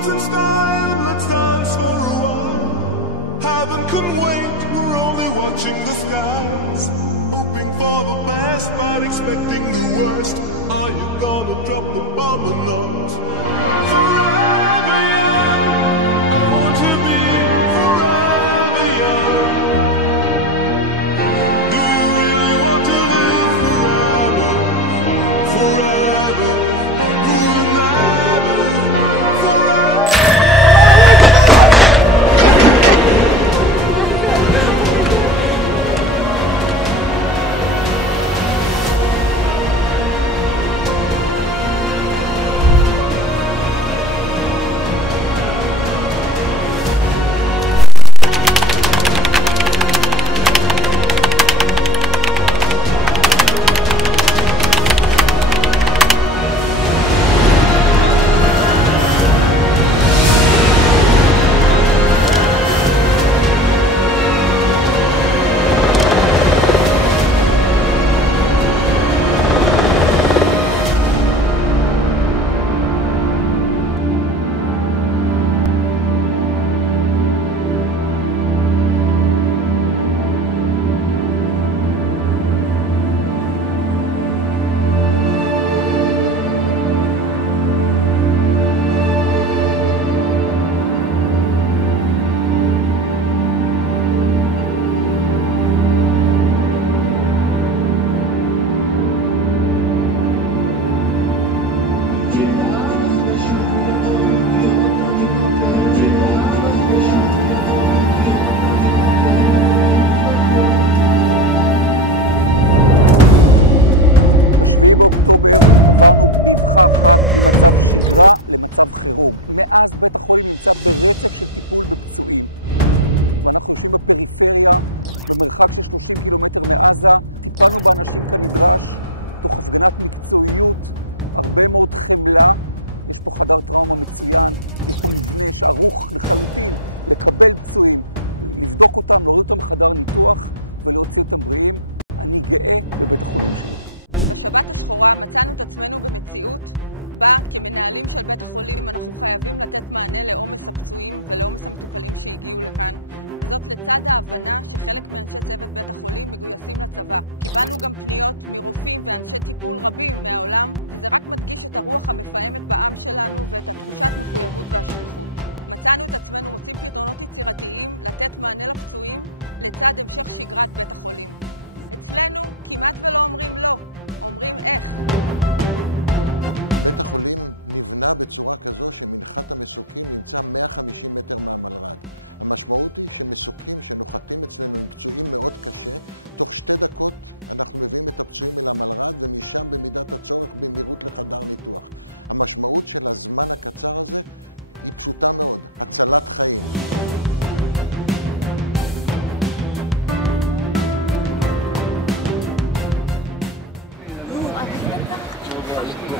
words in style, let's dance for a while. Heaven can wait, we're only watching the skies. Hoping for the best, but expecting the worst. Are you gonna drop the bomb or not? Forever young, I want to be forever young. Do you really want to live forever? Forever, forever, forever.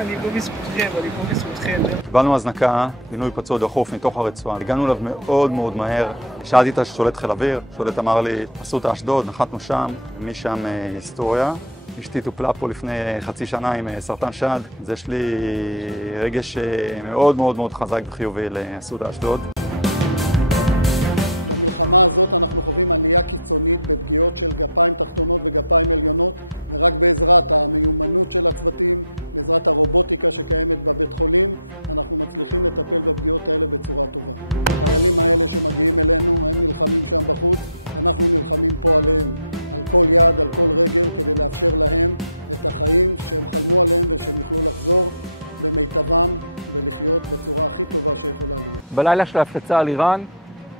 אני פה בזכותכם, אני פה בזכותכם. קיבלנו הזנקה, פינוי פצוע דחוף מתוך הרצועה. הגענו אליו מאוד מאוד מהר. שאלתי את השולט חיל אוויר, השולט אמר לי, אסותא אשדוד, נחתנו שם, משם היסטוריה. אשתי טופלה פה לפני חצי שנה עם סרטן שד, אז יש לי רגש מאוד מאוד מאוד חזק וחיובי לאסותא אשדוד. בלילה של ההפצצה על איראן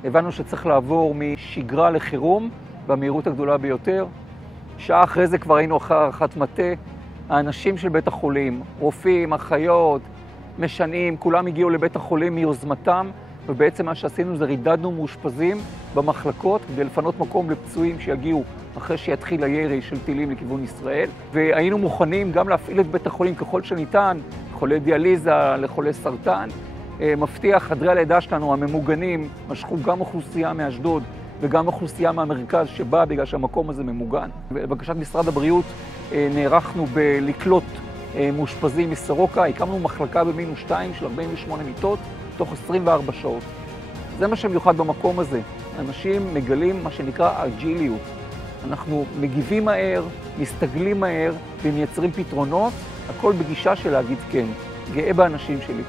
הבנו שצריך לעבור משגרה לחירום במהירות הגדולה ביותר. שעה אחרי זה כבר היינו אחרי הערכת מטה. האנשים של בית החולים, רופאים, אחיות, משנים, כולם הגיעו לבית החולים מיוזמתם, ובעצם מה שעשינו זה רידדנו מאושפזים במחלקות כדי לפנות מקום לפצועים שיגיעו אחרי שיתחיל הירי של טילים לכיוון ישראל. והיינו מוכנים גם להפעיל את בית החולים ככל שניתן, לחולי דיאליזה, לחולי סרטן. מבטיח, חדרי הלידה שלנו הממוגנים משכו גם אוכלוסייה מאשדוד וגם אוכלוסייה מהמרכז שבאה בגלל שהמקום הזה ממוגן. בבקשת משרד הבריאות נערכנו בלקלוט מאושפזים מסורוקה, הקמנו מחלקה במינוס 2 של 48 מיטות, תוך 24 שעות. זה מה שמיוחד במקום הזה. אנשים מגלים מה שנקרא אג'יליות. אנחנו מגיבים מהר, מסתגלים מהר ומייצרים פתרונות, הכל בגישה של להגיד כן. גאה באנשים שלי.